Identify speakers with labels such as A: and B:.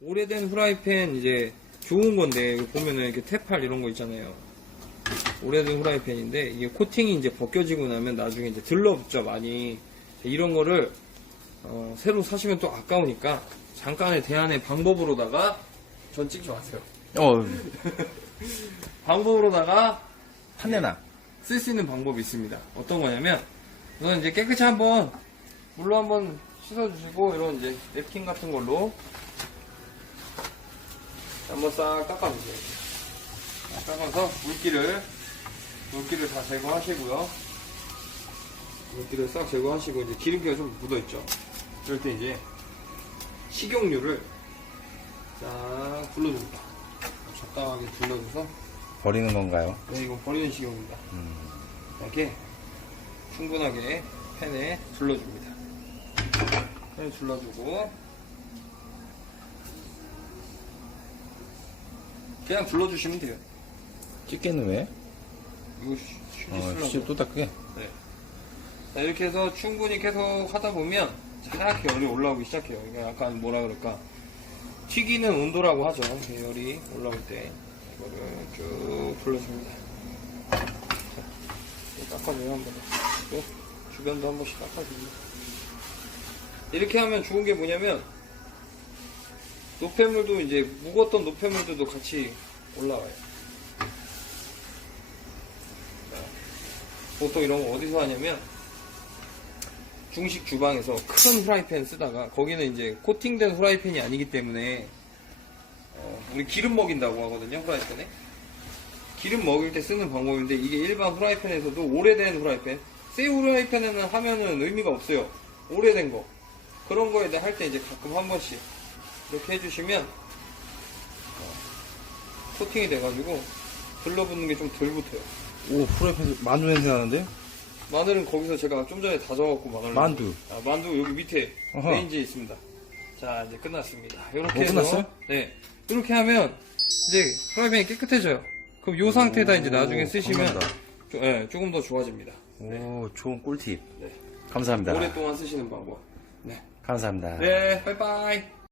A: 오래된 후라이팬 이제 좋은 건데 보면은 이렇게 테팔 이런 거 있잖아요. 오래된 후라이팬인데 이게 코팅이 이제 벗겨지고 나면 나중에 이제 들러붙죠 많이. 이런 거를 어, 새로 사시면 또 아까우니까 잠깐의 대안의 방법으로다가 전 찍지 마세요.
B: 어,
A: 방법으로다가
B: 판내나.
A: 쓸 수 있는 방법이 있습니다. 어떤 거냐면, 우선 이제 깨끗이 한번, 물로 한번 씻어주시고, 이런 이제 냅킨 같은 걸로 한번 싹 닦아주세요. 싹 닦아서 물기를, 물기를 다 제거하시고요. 물기를 싹 제거하시고, 이제 기름기가 좀 묻어있죠. 이럴 때 이제 식용유를 싹 둘러줍니다. 적당하게 둘러줘서
B: 버리는 건가요?
A: 네, 이거 버리는 식용입니다. 이렇게 충분하게 팬에 둘러줍니다. 팬에 둘러주고 그냥 둘러주시면 돼요.
B: 집게는 왜?
A: 이거
B: 어. 시집 또 닦게.
A: 네. 자, 이렇게 해서 충분히 계속 하다 보면 자랗게 열이 올라오기 시작해요. 이게 약간 뭐라 그럴까. 튀기는 온도라고 하죠. 이 열이 올라올 때. 이거를 쭉 불러줍니다. 자, 닦아줘요, 한 번. 또 주변도 한 번씩 닦아줍니다. 이렇게 하면 좋은 게 뭐냐면, 노폐물도 이제 묵었던 노폐물들도 같이 올라와요. 보통 이런 거 어디서 하냐면 중식 주방에서 큰 후라이팬 쓰다가 거기는 이제 코팅된 후라이팬이 아니기 때문에 어, 우리 기름 먹인다고 하거든요 후라이팬에. 기름 먹일 때 쓰는 방법인데 이게 일반 후라이팬에서도 오래된 후라이팬 새 후라이팬에는 하면은 의미가 없어요. 오래된 거. 그런 거에 대해 할 때 이제 가끔 한 번씩 이렇게 해주시면 어, 코팅이 돼가지고 들러붙는 게 좀 덜 붙어요
B: 오, 프라이팬 만두 냄새 나는데?
A: 마늘은 거기서 제가 좀 전에 다져갖고 마늘.
B: 만두.
A: 아, 만두 여기 밑에
B: 어허.
A: 레인지에 있습니다. 자, 이제 끝났습니다. 이렇게
B: 어,
A: 해서.
B: 끝났어요?
A: 네. 이렇게 하면 이제 프라이팬이 깨끗해져요. 그럼 요 상태에다 이제 나중에
B: 오,
A: 쓰시면
B: 감사합니다.
A: 조, 예, 조금 더 좋아집니다.
B: 오, 좋은 꿀팁.
A: 네.
B: 감사합니다.
A: 오랫동안 쓰시는 방법. 네.
B: 감사합니다.
A: 네, 빠이빠이.